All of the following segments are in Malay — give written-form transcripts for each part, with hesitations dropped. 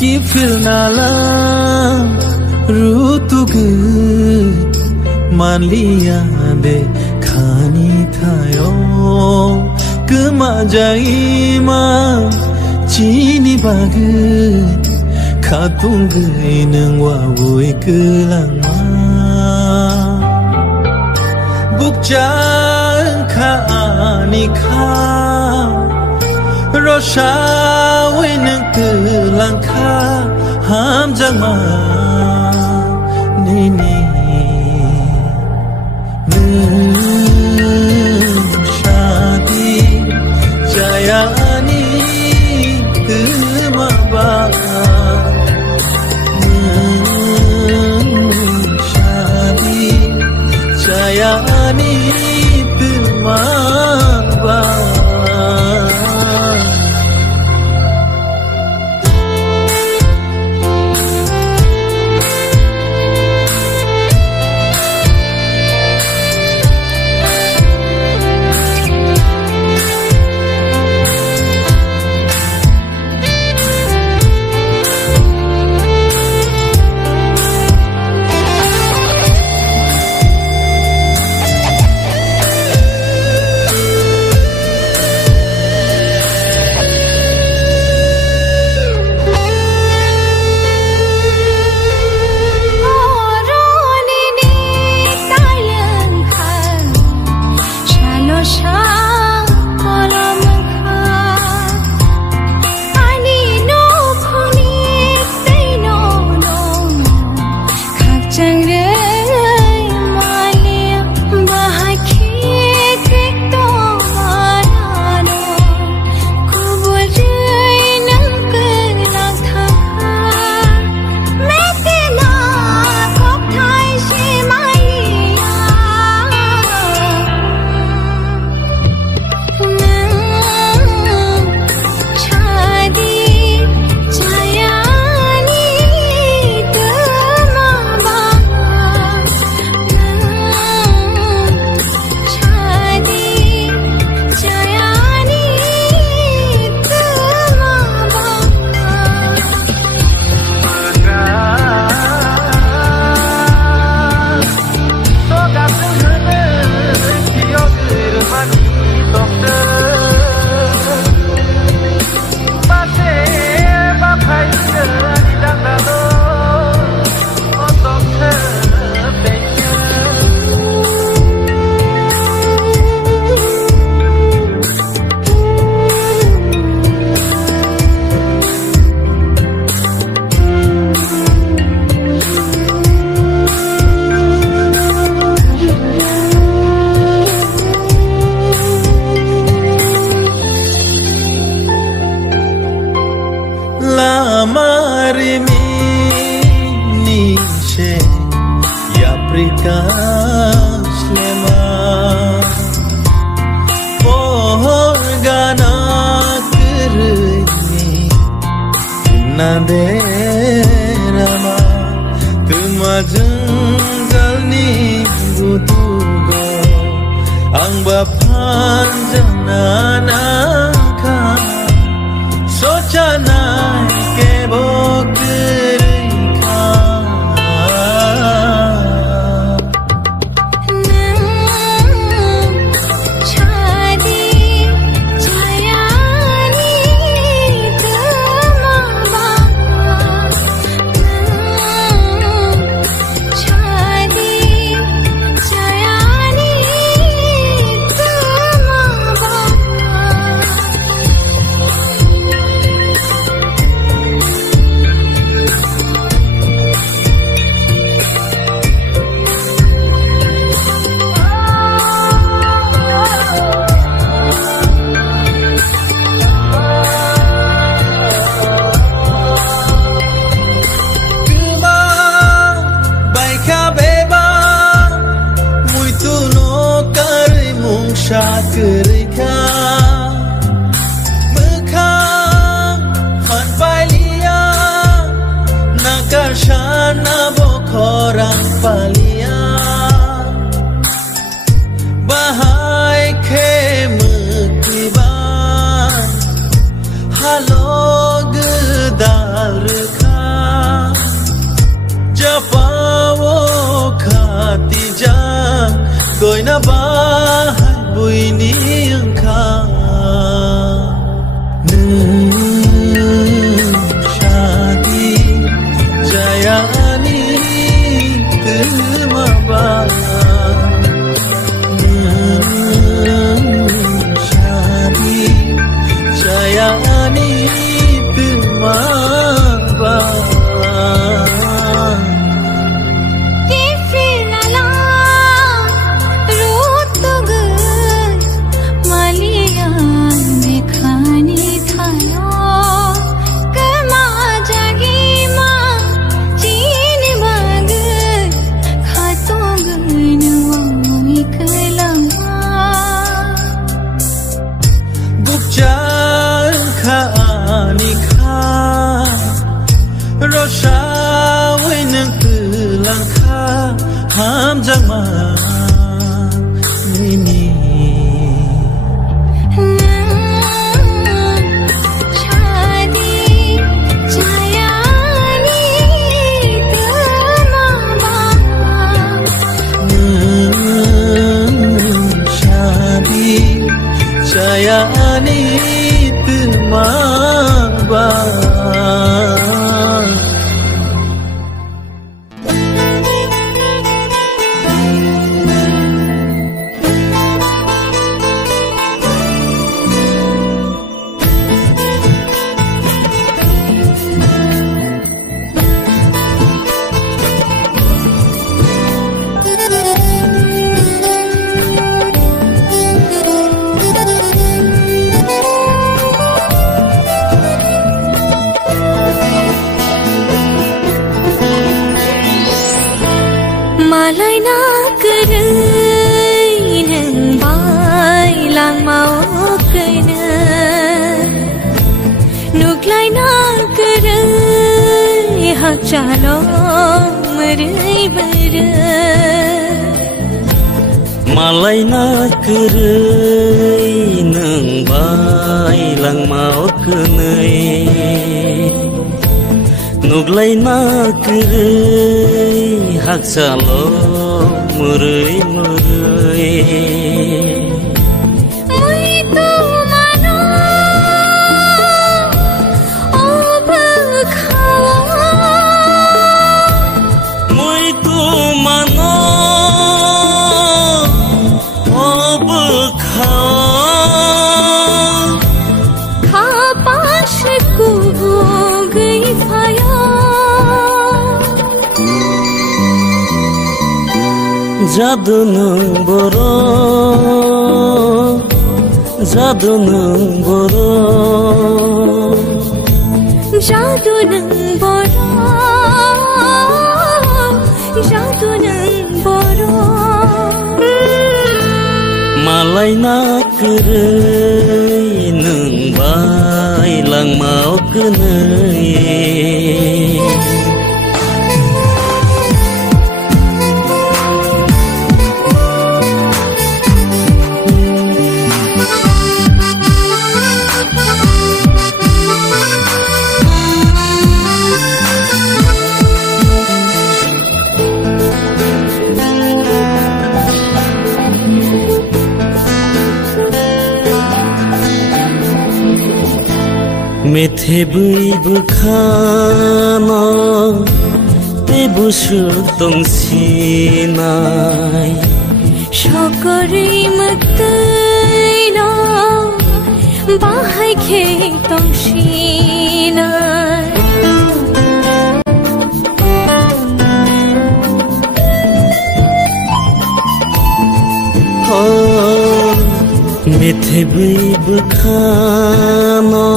Kifirnalam rutugu manliya de khani thayo kemajaima chini bagu khatungu nang wawoi kelangma bukja khani kha Rosha winang kelangka ham jangma nini shadi jayani temaba shadi jayani temaba Marimi nishe ya prikas lema pohor gana kerni nade rama tumajungalni butugo ang bapan janana ka sochana ke rosha winen tulangka hamjama nini Sayani temaba Malay nak kerai neng bai lang mau kena nuklay nak kerai hak calon merai bera Malay nak kerai neng bai lang mau kena nuklay nak kerai hak salo murai murai mui tu mano ob khawa mui tu mano ob khawa kha pash ku gई phaya Jadu nang boro Jadu nang boro Jadu nang boro Jadu nang boro Malay nak kerai nang bai lang mau kenai Methe bui bukhana te busu tong sinai Shokori maktai na bahai khe tong shinai Methe bui bukhana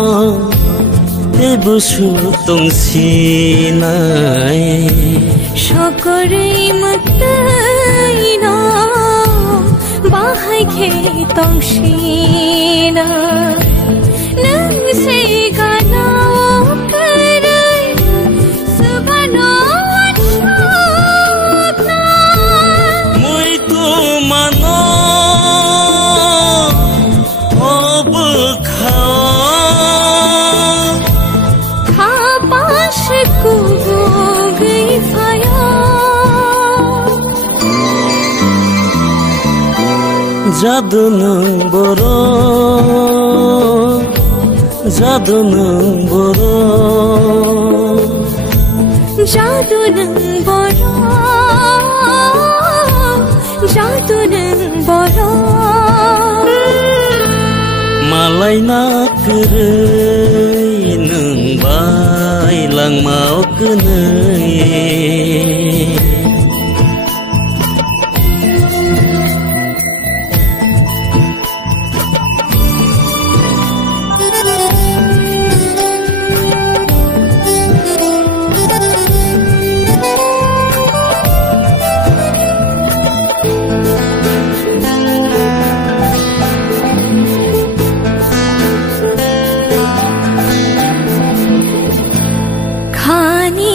te busu tong sinai Shokori maktai na bahai khe tong shinai nang se gana karai subano achapna mui tu mano ob khawa ku gई phaya Jadu nang boro Jadu nang boro Jadu nang boro Jadu nang boro Malay nak kerai nang bai lang mau kenai khani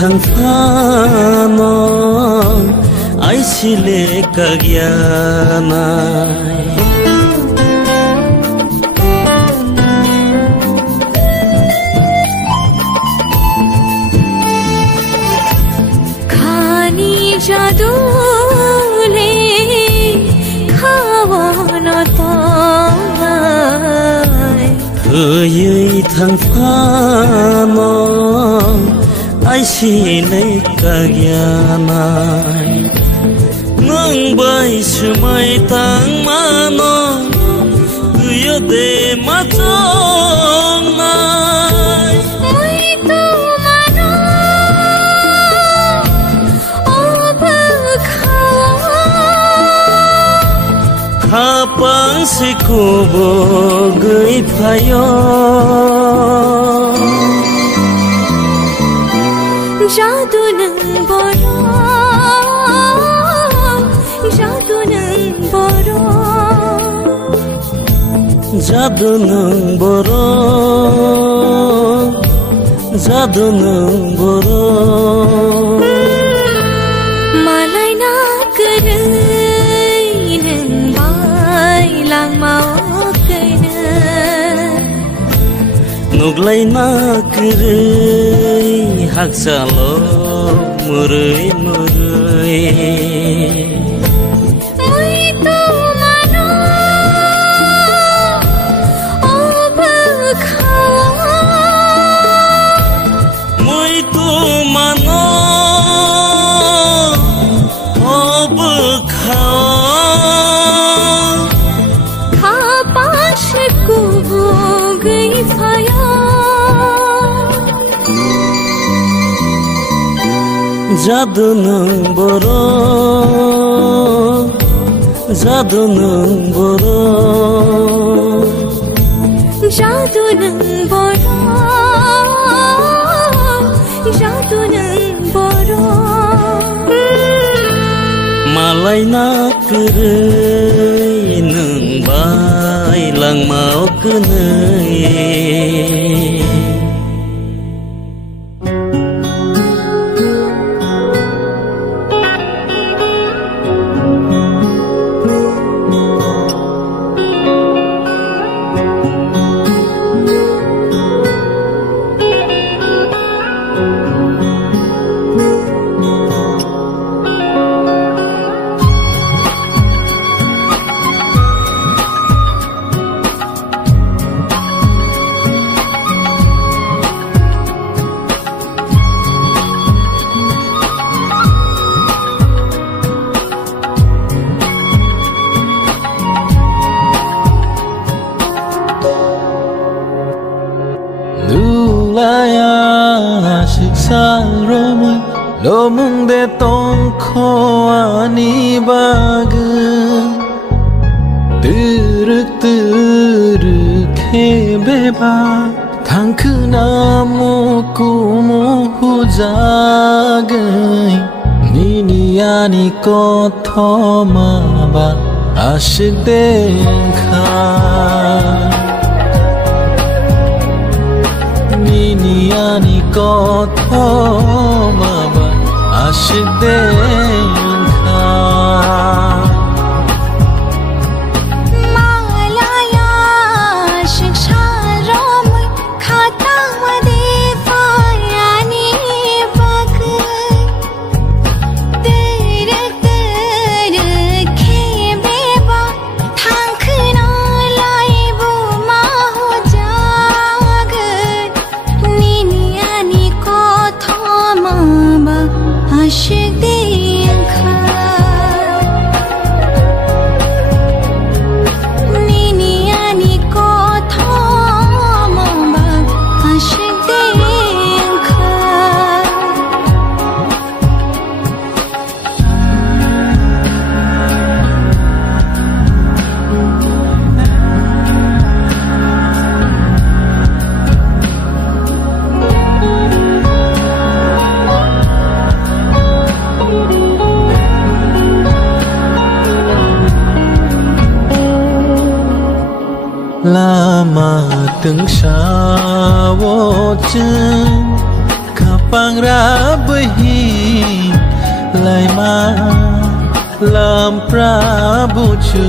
thangphano ai sile kagyanai khani jadule khawana tai ơi thangphano ai sile kagyanai nang bai sumai tang mano kuyo de matong nai mai tu mano ob khawa khapang se kubo gei phayo jadu nang boro jadu nang boro jadu nang boro jadu nang boro malai na karai nang bai lang mau kaina nuglai na krai hak salo murai murai mai tu mano ob khawa moi tu mano ob khao kha pash ko gai phaya jadu nang boro jadu nang boro jadu nang boro jadu nang boro malai na krai nang bai lang mau kenai laya siksa romui lomung de tongkho ani bagun tırık hebeba tankına mukumu huzagay nini yani kothoma ba aşık dekha nini kothoma ba aşık dekha lama từng xa vô chân khắp pangra behi laima lam prabu chu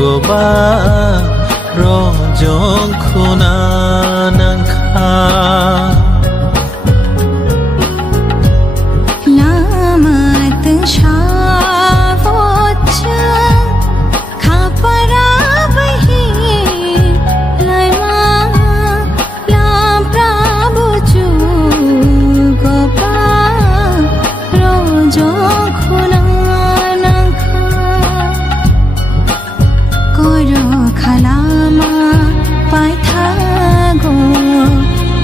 goba rojong khuna nangkha lamat shavocha khapara bahi laima lam prabu chu gopa rojong khuna nangkha koro khalama pai thago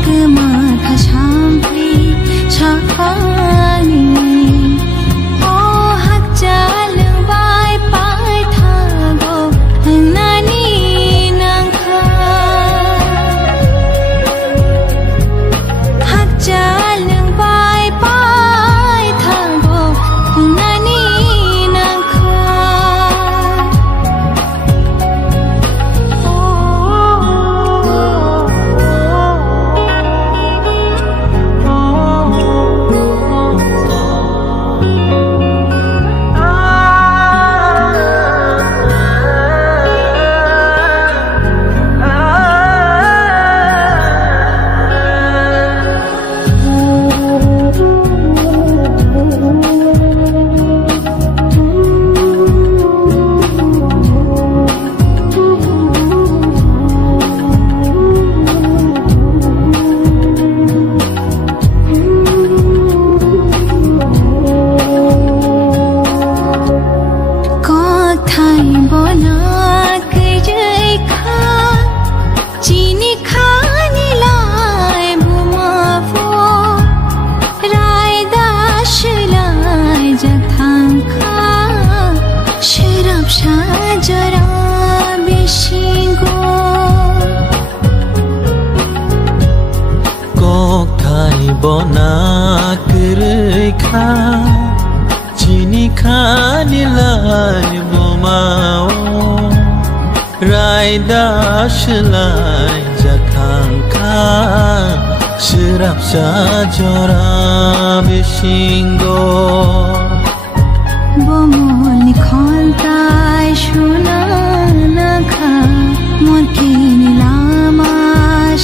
kema khashampi chakhani o hakjal bai pai thago nani nangkha hakjal bai pai thago nani nangkha bona kerikha chini khani lai bomao rai dash lai jakhang kha sirap sa jora bishingo bomol khontai shuna nakha morkini lama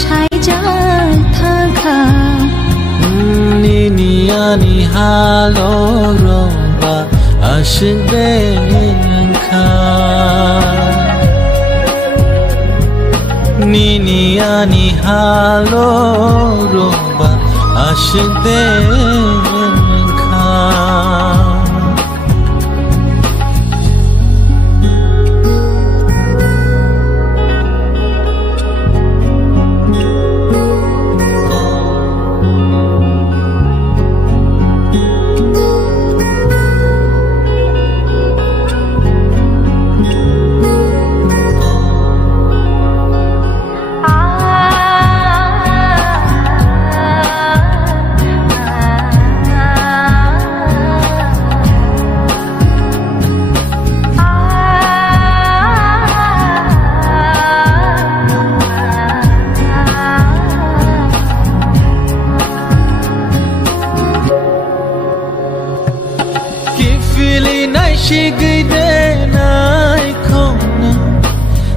shai jal thakha Niniani halo roba ashinde nangkha Niniani halo roba ashinde nangkha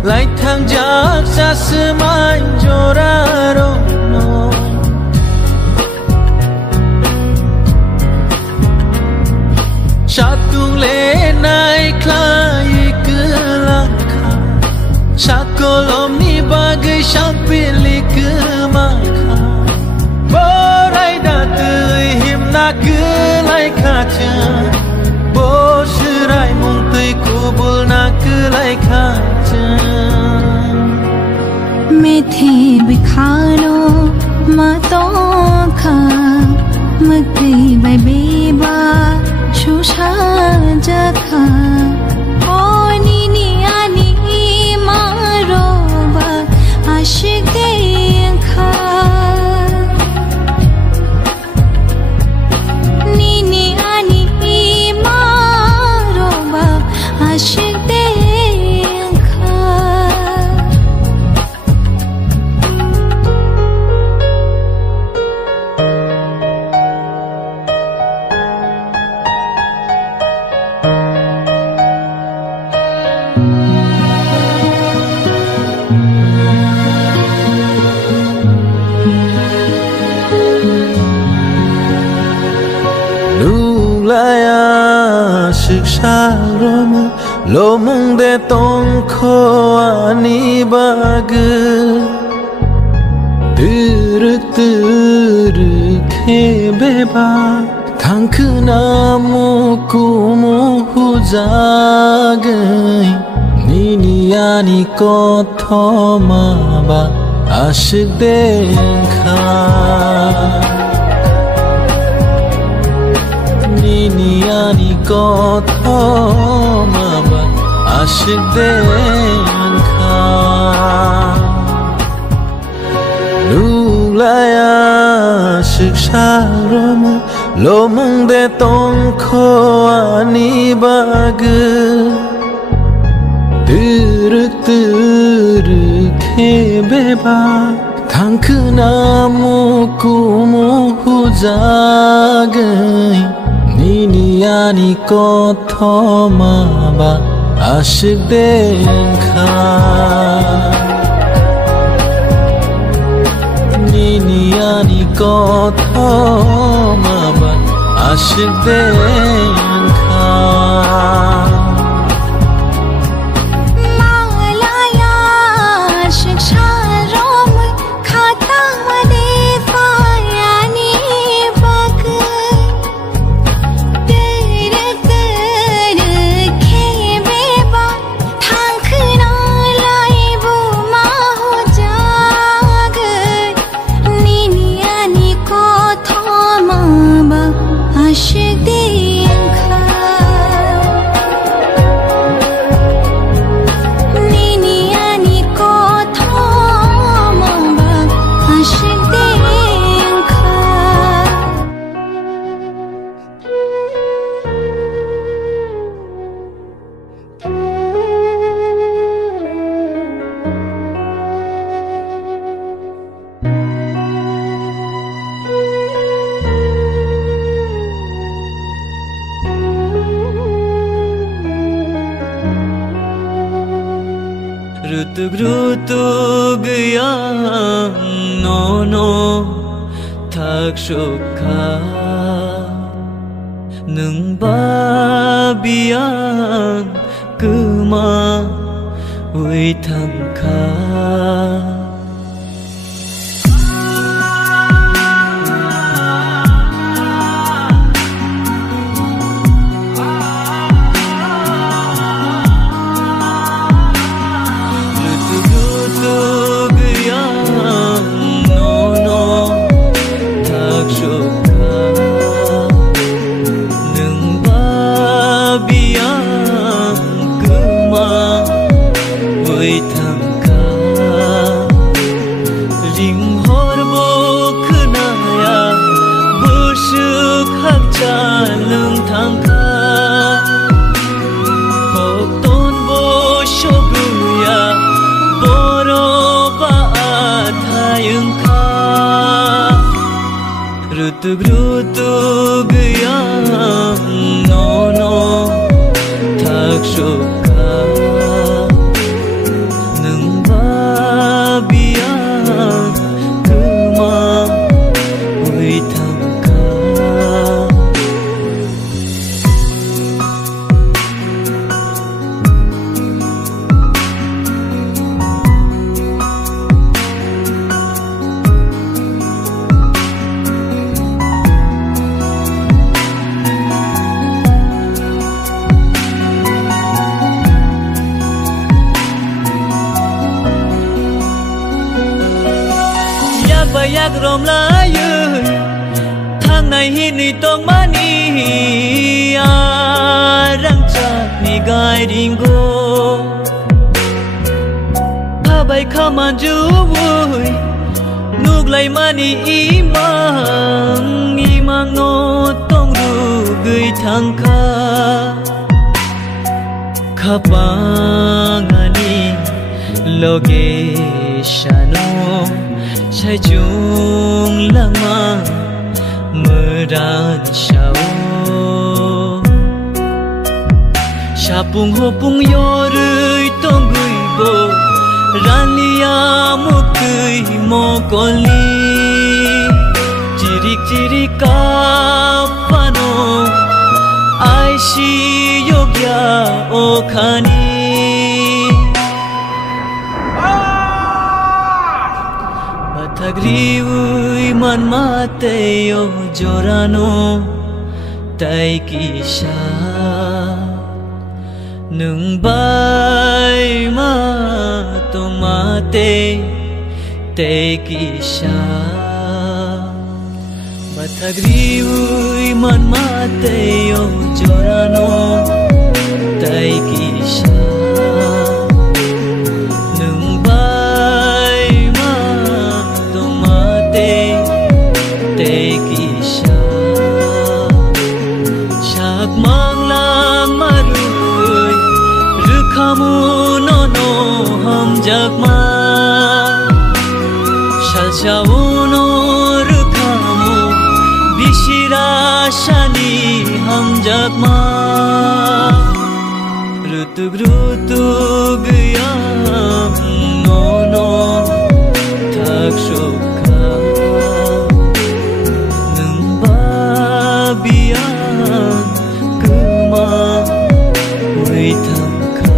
Lai thang jak sa semai joraro no Shatung le nai klai kelangka Shakolom ni bagai shampili kemakha Borai datui himna kelai kaca Boshirai mungtui kubul na kelai kaca Methe bikhano mato kha magri bai beba shusha jakha o nini ani maro ba ashik dekha nini ani maro ba ashik dekha laya shiksha lo mung de tong kho ani bag dır khe beba thang khna mo ku mo hu jagai nini ani ko thoma ba ashik dekha nini ani ko thoma ba ashik dekha laya shiksha lo mung de tong kho ani bag dır khe beba thang khna mo ku mo hu jagai nini ani ko thoma ba ashik dekha nini ani ko thoma ba ashik dekha Rutug yang no thak shukha nung ba biang kuma ui thang kha Rutug yang no thak shukha nung ba biang kuma ui thang kha yak rom la yu thang này hi ni tong mani a rang cha ni gai ringo pha bai khaman ju vui nuk lai mani imang no tong ru gui thang kha khapangani loge shano chai chung lama meran shao shapung hopung yorui tong gui bo rania mukui mokoli chirik ka pano shi yogya okhani Batagriui man mate yo jorano tai kisha Nung bai ma tomate te kisha Batagriui man mate yo jorano tai kisha Nung bai ma tomate te kisha Shak mang lang marui rukhamu no no ham jakma Shal shauno rukhamu bishira shani ham jakma Rutug rutug yang no no tak shokha Nung babian kuma ui thamka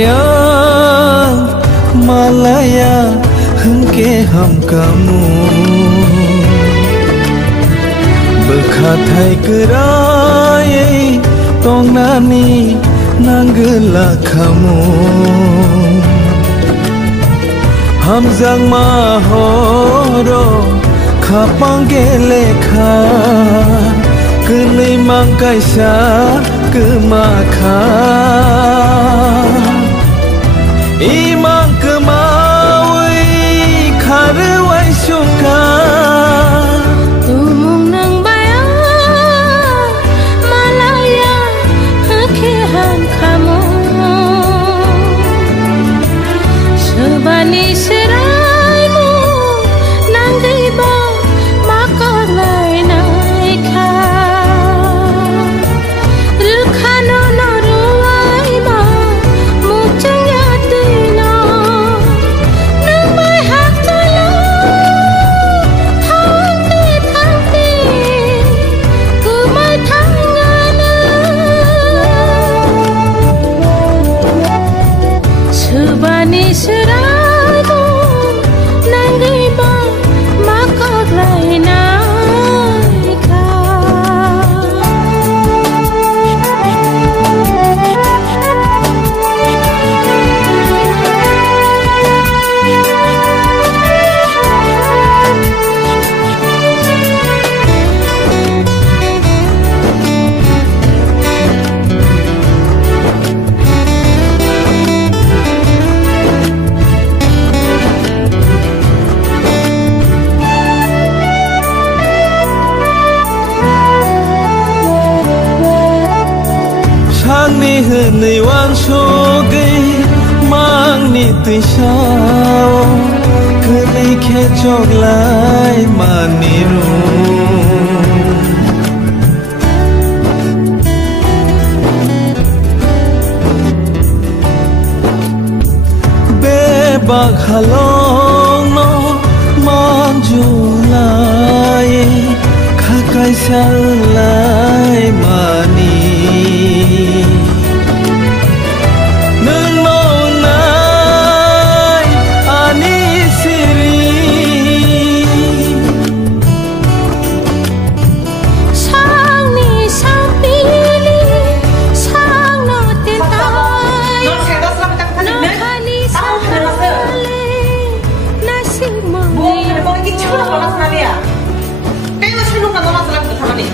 bayang malaya hengke ham kamu Bekhatai kerai tong nani nanggela kamu Hamzang mahoro kapang gelekha Kenai mangkaisa kemakha Imang kemawi karewai syuka Tumung nang bayang malaya hakihan kamu Sebani seraimu nang giba makalai naika Rukhano naruai ma mucang yatina Nang bay hak tolo Thangti kumai thangana Sebani seraimu nang giba makalai naika Ni hni wang shogi mang ni tui sao Kenai khe chok lai maniru Bebak halong no mang julai Kakai salai mani Kenapa sih lu nggak masalah ke sama nih?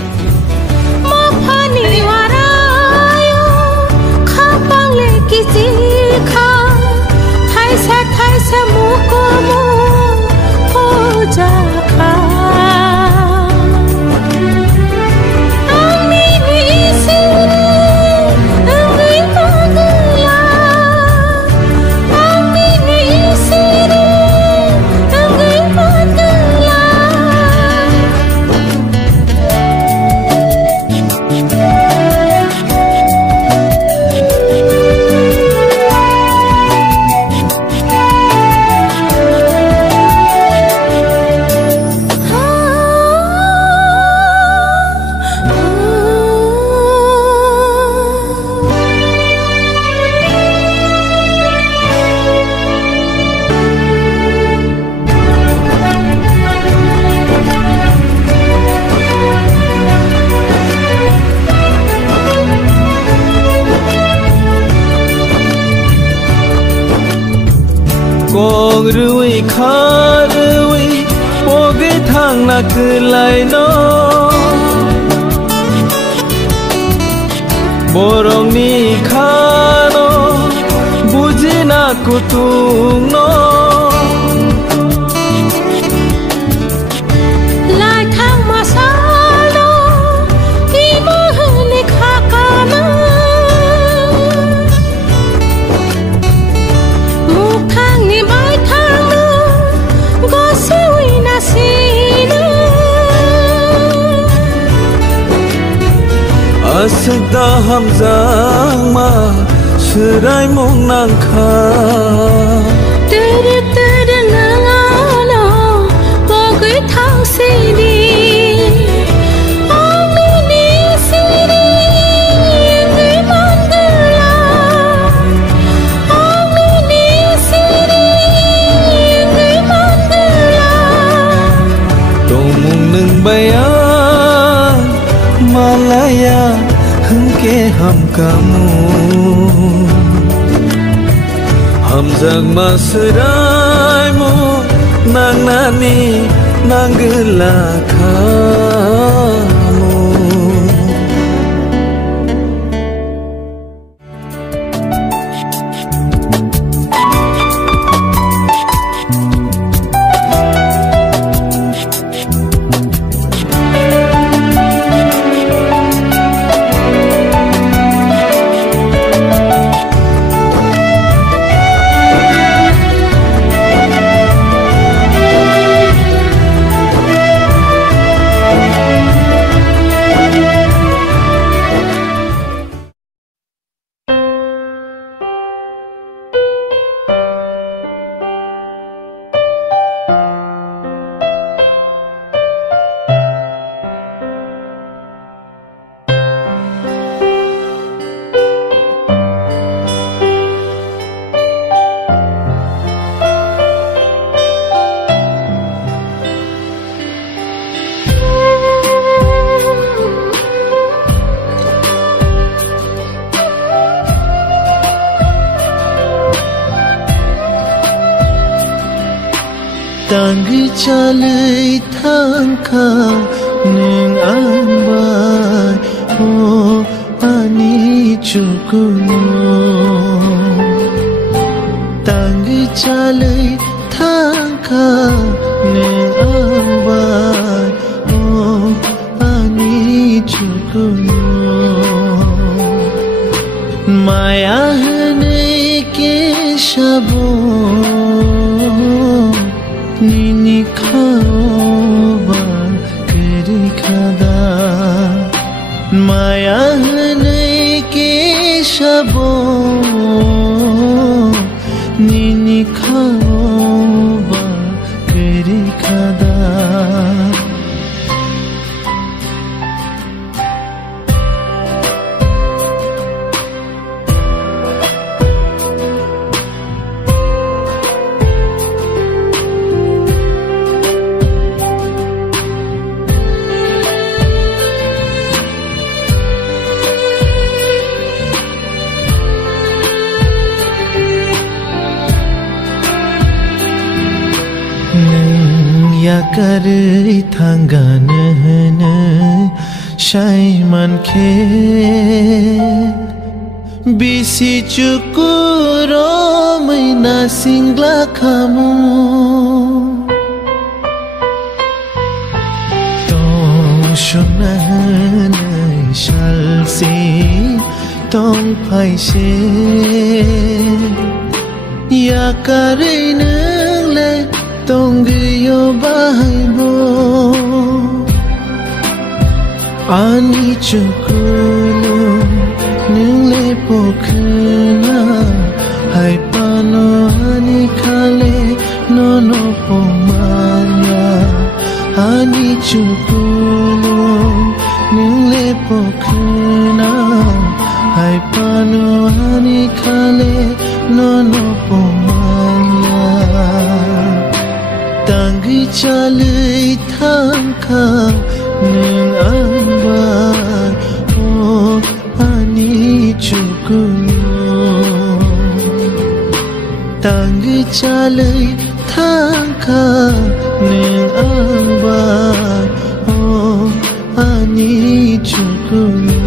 Kong rui kha rui Poge thang na kulai no Borong ni kha no Buji na kutung no Lai thang masalo Ima huli khakana Muk thang ni bai thang no Gosi wina sina Asda hamzang ma Serai mong nang kha Tere tere ngano Pagui thang sini Ami ni sini Ngui mandala Ami ni sini Ngui mandala Tomong nang bayang Malaya hengke ham kamu Hamzang maserai mo nang nani nang gelakamu Tanggi chalai thangka ning ambai oh ani chukuno Tanggi chalai thangka ning ambai oh ani chukuno Maya hane ke shabo Nini khaoba keri khada Maya hanai ke shabo Nini khaoba keri khada Yakari thanggana shaiman khe bisi chukuro maina singla khamu tong shunanai shalsi tong phaise yakari nangle Tonggiyo bahay mo Ani chukulo Nile pokna Hay pano ani kale Nono pomanya Ani chukulo Nile pokna Hay pano ani kale Nono pomanya Tanggi chalai thangka ning ambai oh ani chukuno Tanggi chalai thangka neng ambai oh ani chukuno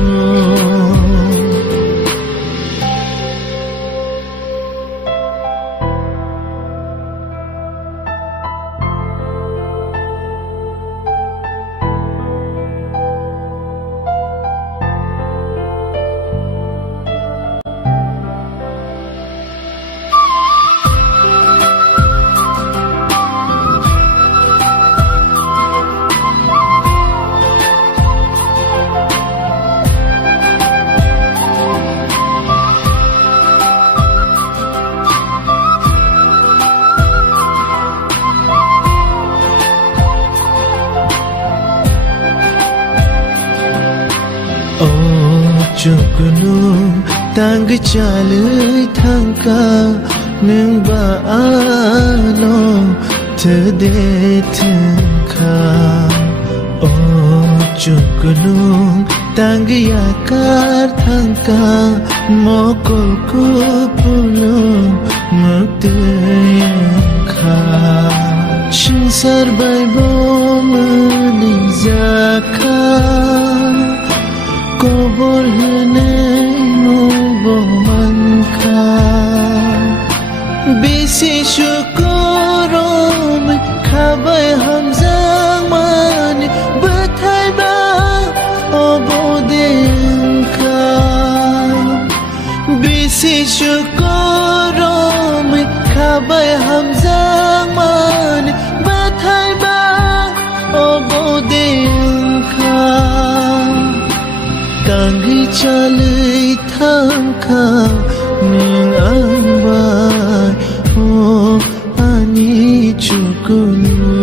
Chukunu tang chalai thangka neng ba ano thde thangka oh chukunu tang yakar thangka mokol ku pulu mukte yakha shinsar bai bom nizaka Kobol henemu bomanka Bisi syukurum Kabai hamzang mani Betai ba obodengka Bisi syukurum Kabai hamzang mani Betai ba obodengka Tangi chalai thangka neng ambai oh ani chukunu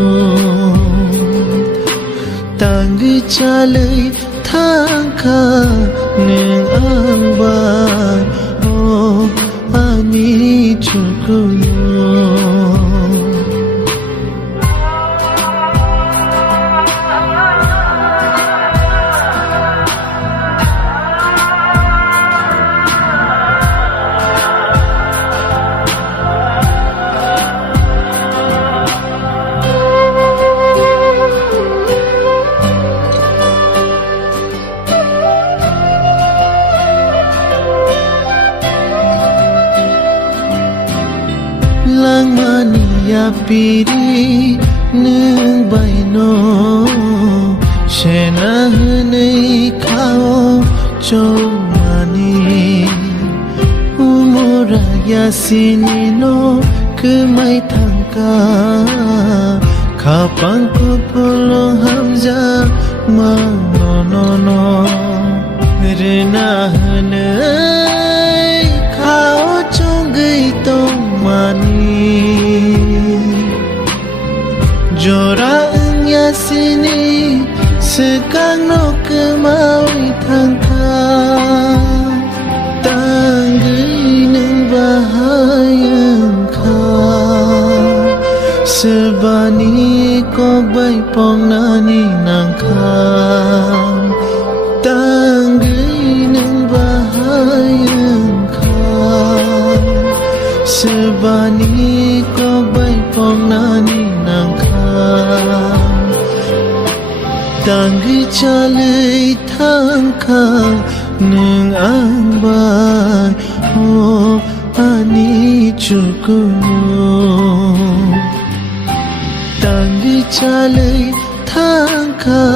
Tangi chalai thangka neng ambai oh ani chukunu Langmania piri neng baino Shena henei kao chomani Umuraya sinino kemai thangka Kapang kupulong hamza ma no Rena henei kao chongai tong mani Jora nya sini sekang no kemaui thangka Tanggai neng bahayangka Sebani ko bai pong nani nangka Tanggai neng bahayangka Sebani ko bai pong nani nangka Tangi chalai thangka neng ambai oh ani chukunu Tangi chalai thangka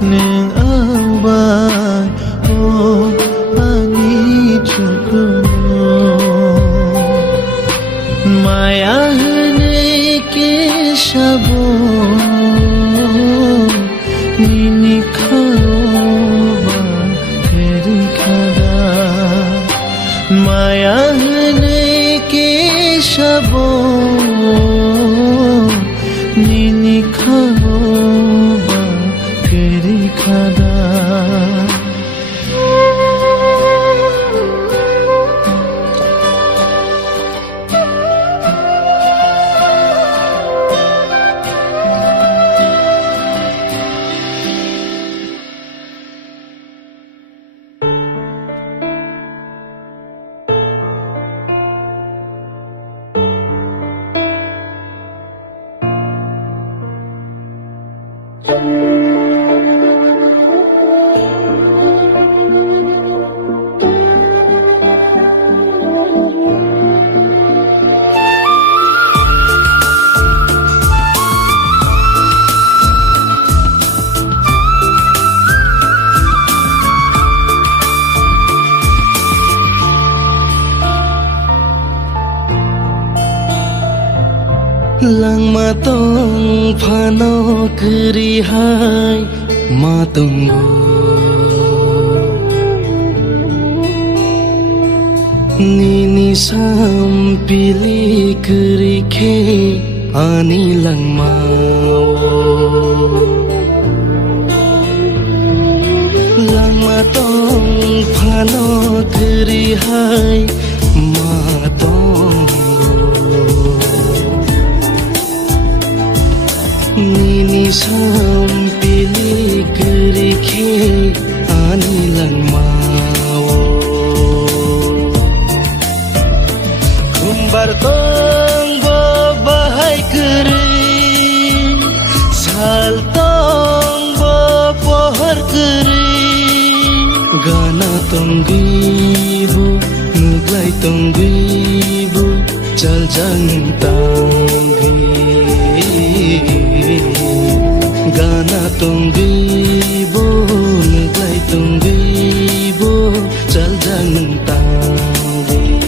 neng ambai oh ani chukunu Maya henei ke shabo Nini kaoba keri kada Maya henei ke shabo Nini kaoba keri kada langma tong phano kri hai ma tunggu nini sam pili kri khe ani langma langma tong phano kri hai ma nini sam pili kri khe ani langma kumbar tong bo bahai kri sal tong bo pohar kri gana tong gibu nuglai tong gibu chal jang tang gana tunggibo nuglai tunggibo chal jang tanggi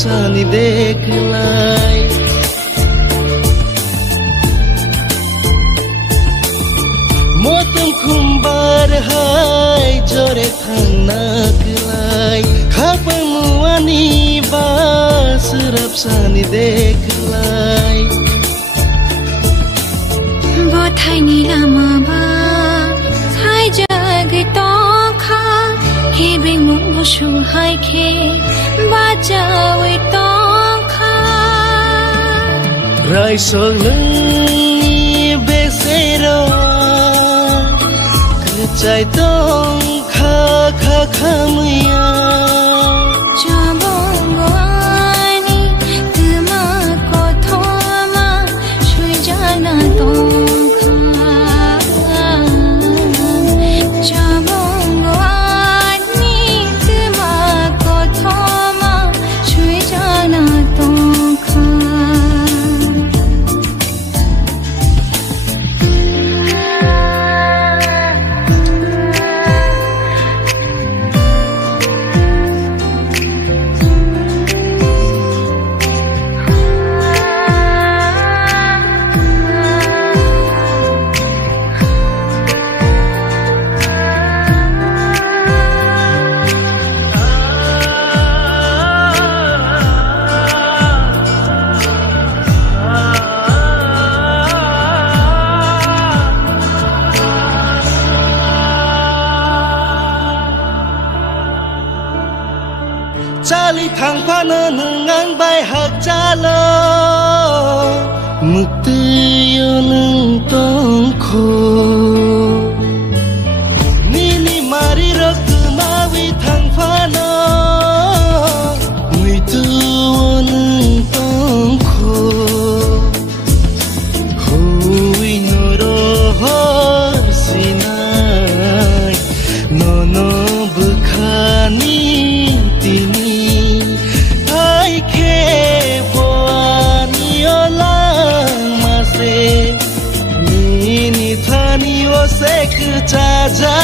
Sani deklai motum kumbar hai jore thangna klai khapamuani ba surap sani deklai bothai ni lama ba hai jag to kha he bring mu shu hai khe bajawe tong kha rai solni besero kchai tong kha kha khamya chabongani tuma ko thoma shui jana tong kha Cali थांफानो नों आं बाय हाजालो मुक्तियो नों दंखो निनि मारि रखमावि थांफानो मुइतुयो नों दंखो हुइ नरहर सिनाय ननो बुखानि तिनि Sek jaja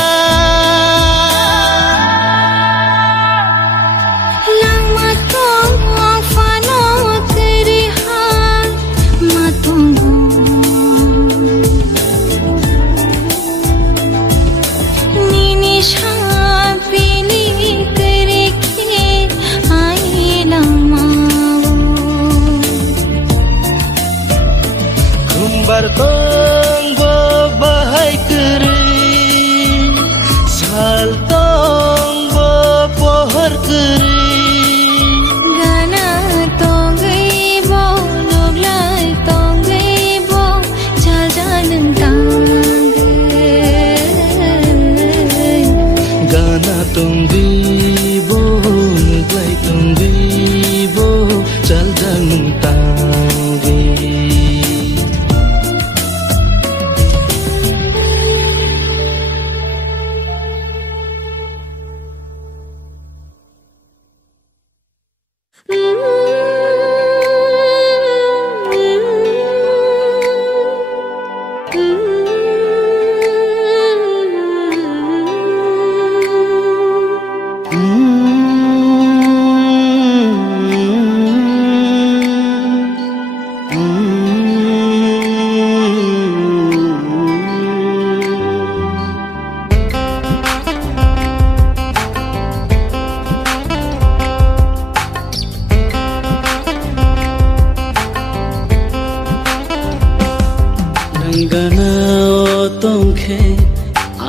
lama tong fano teri han matungu nini shapini kare ke ai lama kumbar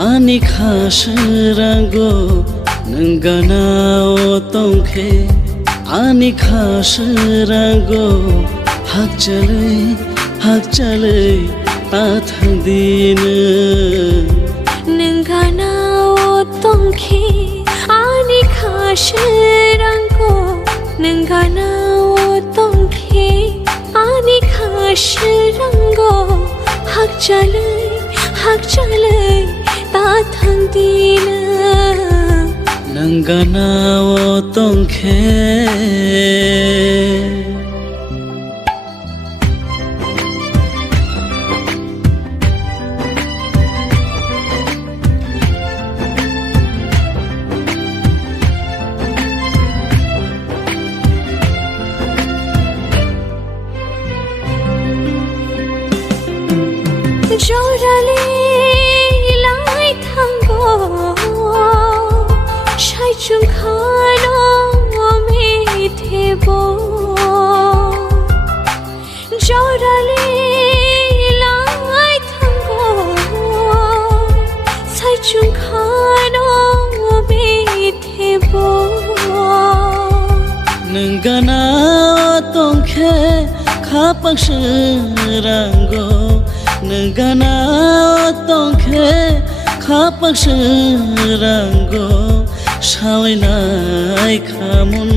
Ani khashrango nangana otongke ani khashrango hak chale ta thangdin nangana otongke ani khashrango nangana otongke ani khashrango hak chale ta thangdin nangana otongke jorale lai thango shai chung khano me thebo jorale lai thango shai chung khano me thebo nangana otongke khapang shrango nangana otongke khapang shrango shawainai khamun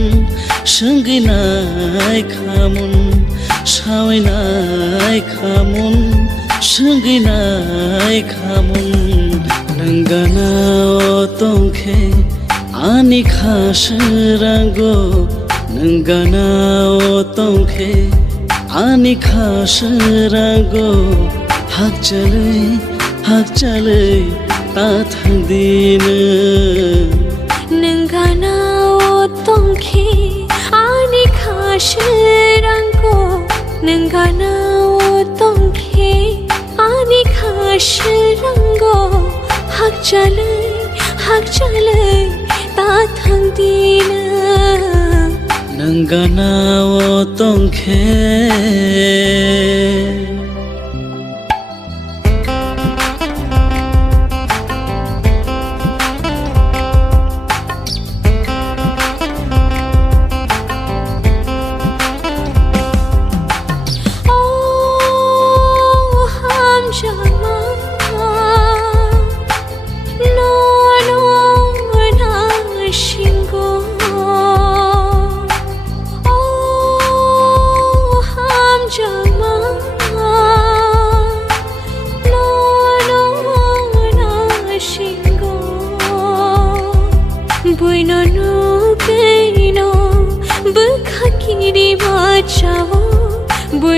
shanginai khamun shawainai khamun shanginai khamun nangana otongke ani khashrango nangana otongke ani khashrango hak chale ta thangdin nangana otongke ani khashrango nangana otongke ani khashrango hak chale ta thangdin nangana otongke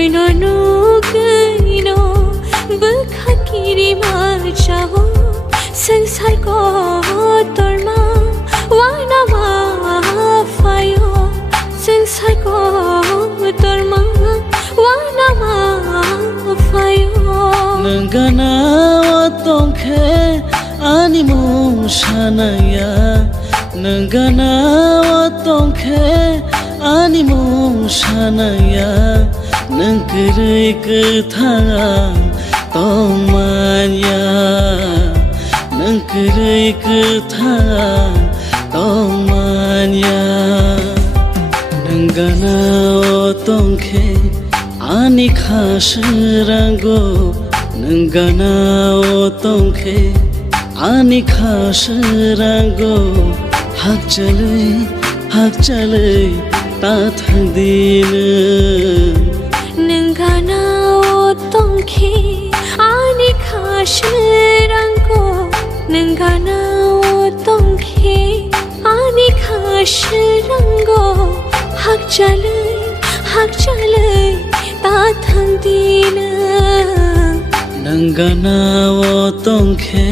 Noi no no gay no Bukhakiri machaho Sansar ko torma Wana ma fayo Sansar ko torma Wana ma fayo Nangana wa tongkhe Animu shanaya Nangana wa tongkhe Animu shanaya Nangkiri kethang Tomanya Nangkiri kethang Tomanya Nangana wa tongkhe Ani khasrango Nangana wa tongkhe Ani khasrango Hak chalai ta thang dina Nangana o tongkhe Ani khasrango Nangana o tongkhe Ani khasrango Hak chalai ta thang dina Nangana wa tongkhe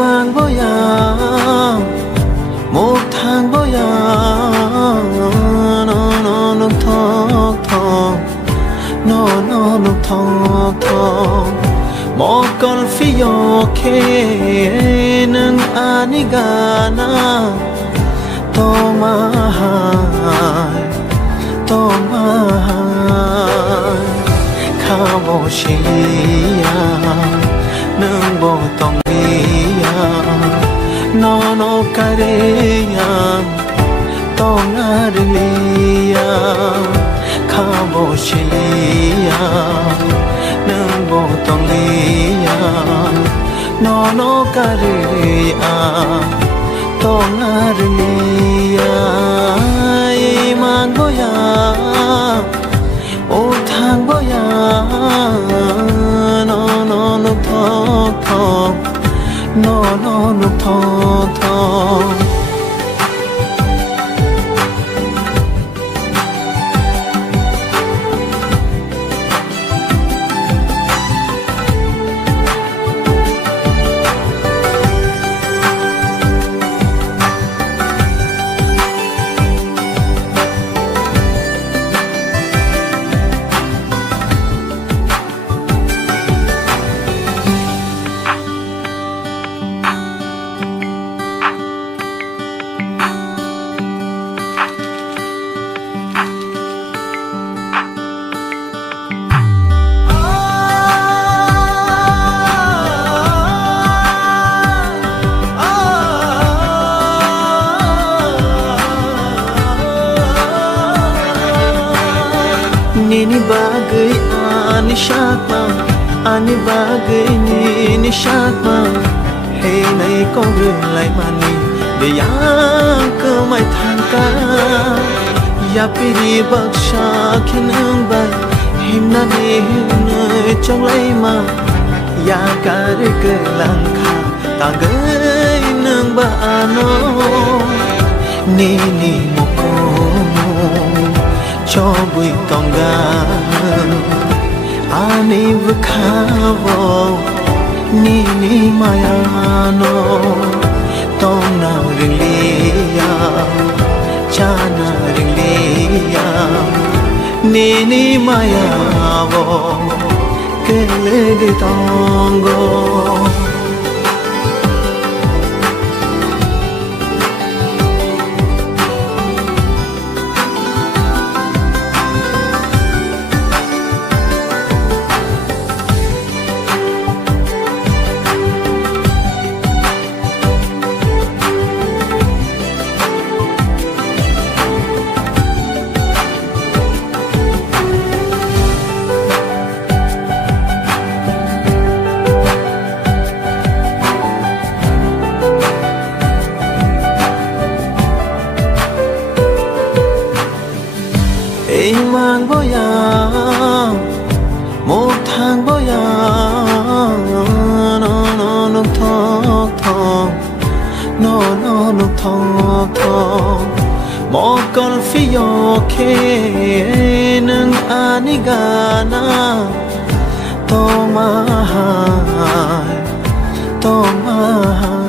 mang bao ya một tháng bao ya nó thong thong nó thong thong một con phi yo khe nâng ani gana to ma hai kha bo shi ya nâng bo tong no kareya tongareya khabo shiliya nangbo tongleya no kareya tongareya imangboya o thangboya no thok no thong Nini bagai ani bagai nini shakma hey nay có rừng lại mani để yang cơ mai thang ca ya piri baksha khinang ba him na ne nơi trong lấy mà ya kar ke lang kha ta gai nang ba ano nini moko cho bụi tòng ga ani vkhavo nini maya no tong na ring liya cha na ring liya nini maya vo kele de tongo no no no thong thong mo con phiêu khe nâng ani gana to mahai to mahai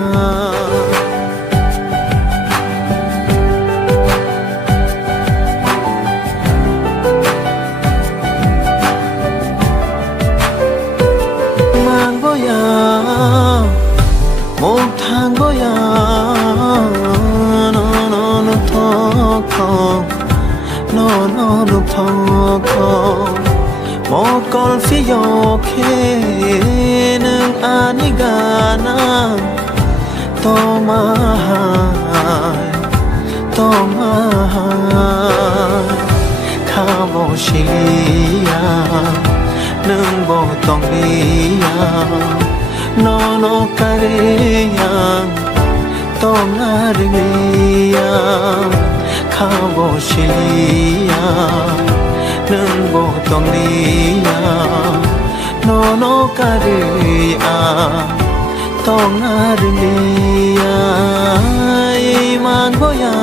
mang boya một thang boya no no no thong thong no no no thong thong một con phiêu khe nâng ani gana to mahai kha bo shia nâng bo tong lia no no kareya to ngaria kha bo shia nâng bo tong lia no no kareya to ngaria mang boya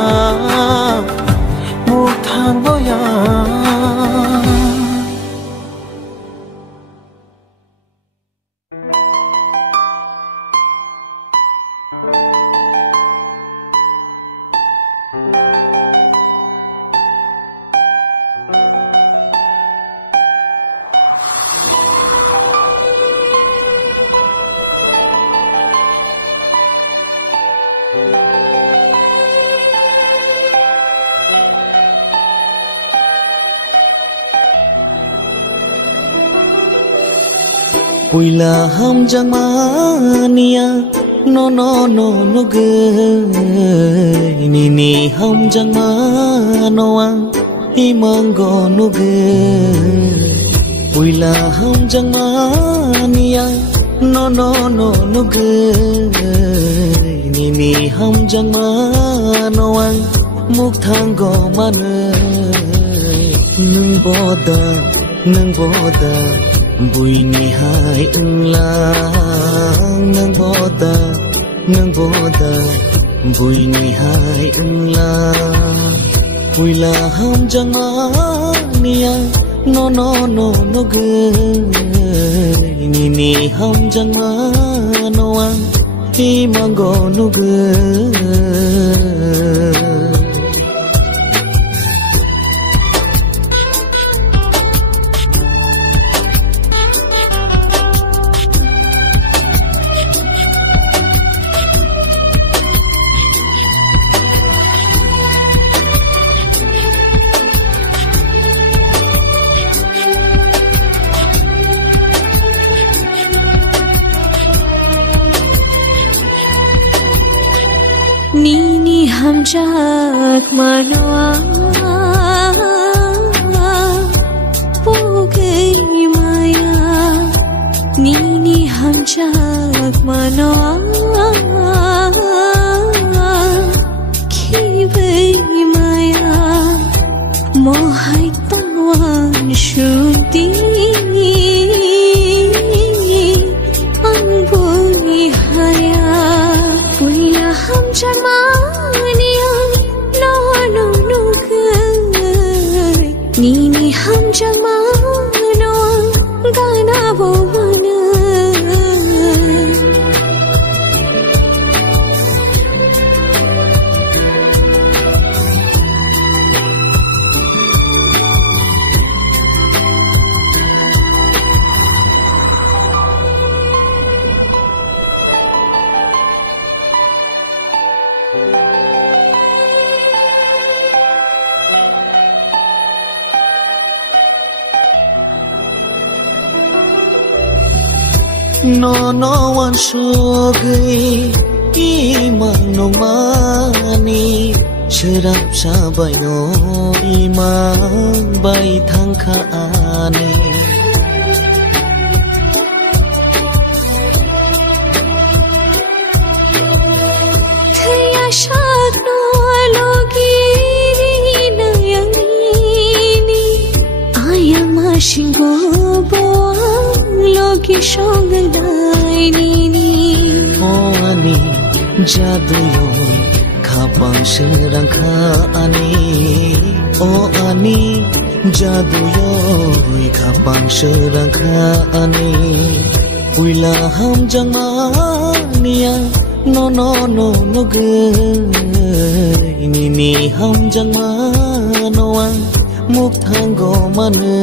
một thang boya Puila ham jang mania no no no no ge ni ni ham jang manoa imango no ge Puila ham jang mania no no no no ge ni ni ham jang manoa muk thang go mane nung boda bùi ni hai lang nang boda bùi ni hai lang bùi la ham jang mania no no no no ge ni ni ham jang manoa ti mango no ge Nini hamjak manoa Pogei maya Nini hamjak manoa Kibei maya Mohai tawan shudi Anboi haya Puila ham jamania no no no gai Nini ham jamano gana bovana no no one sugi imang no mani sharap sa bay no imang bay thang khaani Thaya shat no logi nayani ayama shingo bo logi shongal daini Oni jaduyo khapang serangkha ani o ani jaduyo khapang serangkha ani puila ham jangmania no no no no ge ni ham jangmanoa muk thanggo mane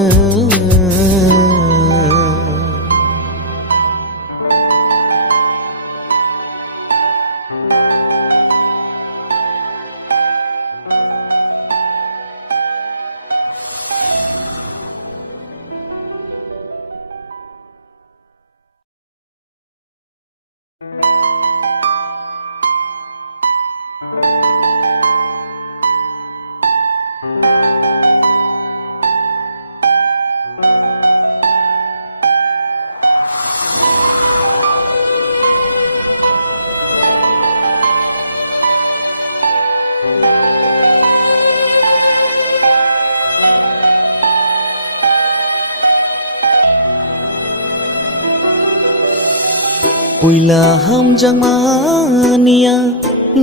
puila ham jangmania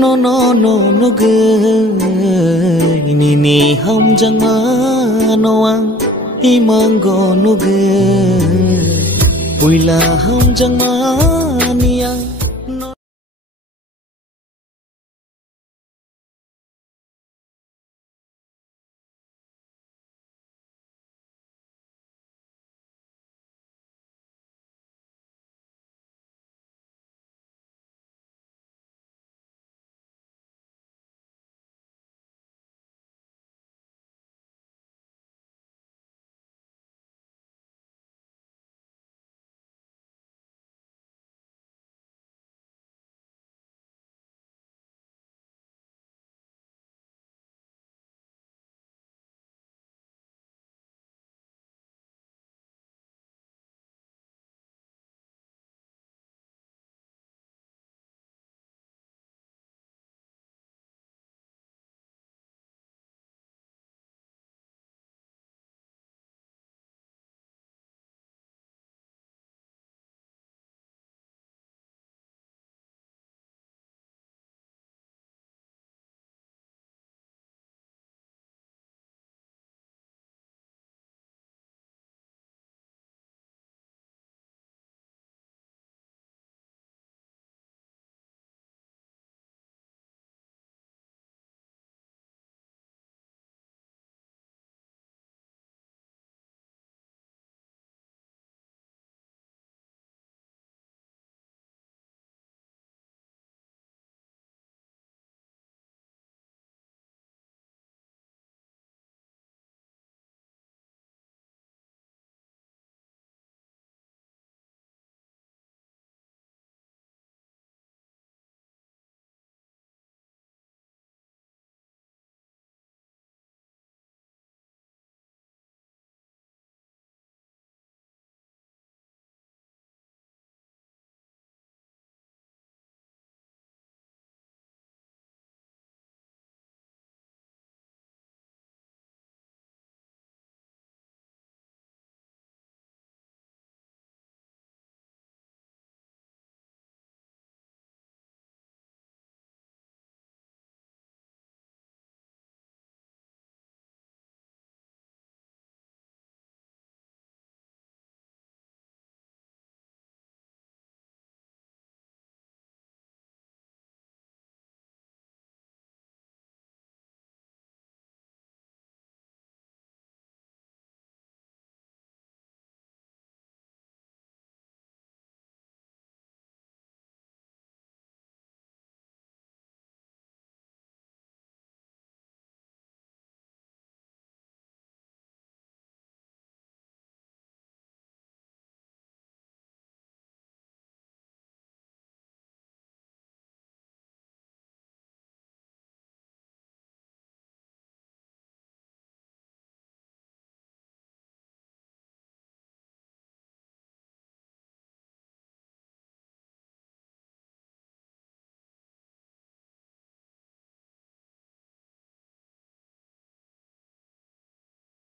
no no no no ge ni ham jangmanoa imango no ge puila ham jangmania